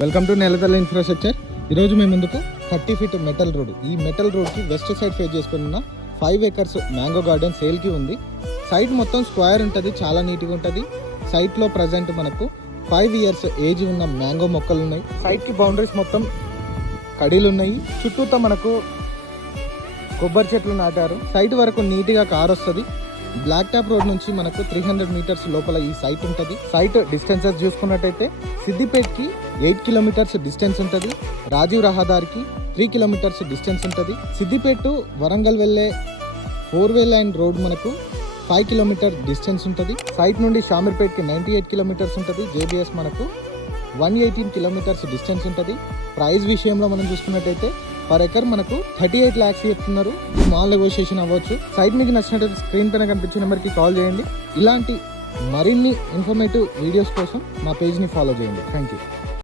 Welcome to నెలతల్లి infrastructure. ఈరోజు మేము ముందుకు 30 ఫీట్ మెటల్ రోడ్, ఈ మెటల్ రోడ్కి వెస్ట్ సైడ్ ఫేస్ చేసుకున్న 5 acres మ్యాంగో గార్డెన్ సేల్కి ఉంది. సైట్ మొత్తం స్క్వేర్ ఉంటుంది, చాలా నీట్గా ఉంటుంది. సైట్లో ప్రజెంట్ మనకు 5 years ఏజ్ ఉన్న మ్యాంగో మొక్కలు ఉన్నాయి. సైట్కి బౌండరీస్ మొత్తం కడీలు ఉన్నాయి. చుట్టూతో మనకు కొబ్బరి చెట్లు నాటారు. సైట్ వరకు నీట్గా కార్ వస్తుంది. బ్లాక్ టాప్ రోడ్ నుంచి మనకు 300 meters లోపల ఈ సైట్ ఉంటుంది. సైట్ డిస్టెన్సెస్ చూసుకున్నట్టయితే సిద్దిపేట్కి 8 kilometers డిస్టెన్స్ ఉంటుంది. రాజీవ్ రహదారికి 3 kilometers డిస్టెన్స్ ఉంటుంది. సిద్దిపేట్ వరంగల్ వెళ్ళే 4-way లైన్ రోడ్ మనకు 5 kilometer డిస్టెన్స్ ఉంటుంది. సైట్ నుండి షామీర్పేట్కి 98 kilometers ఉంటుంది. జేబీఎస్ మనకు 118 kilometers డిస్టెన్స్ ఉంటుంది. ప్రైస్ విషయంలో మనం చూసుకున్నట్టయితే పర్ ఎకర్ మనకు 38 lakhs చెప్తున్నారు. స్మాల్ నెగోషియేషన్ అవ్వచ్చు. సైట్ మీకు నచ్చినట్టయితే స్క్రీన్ పైన కనిపించే నెంబర్కి కాల్ చేయండి. ఇలాంటి మరిన్ని ఇన్ఫర్మేటివ్ వీడియోస్ కోసం మా పేజ్ని ఫాలో చేయండి. Thank you.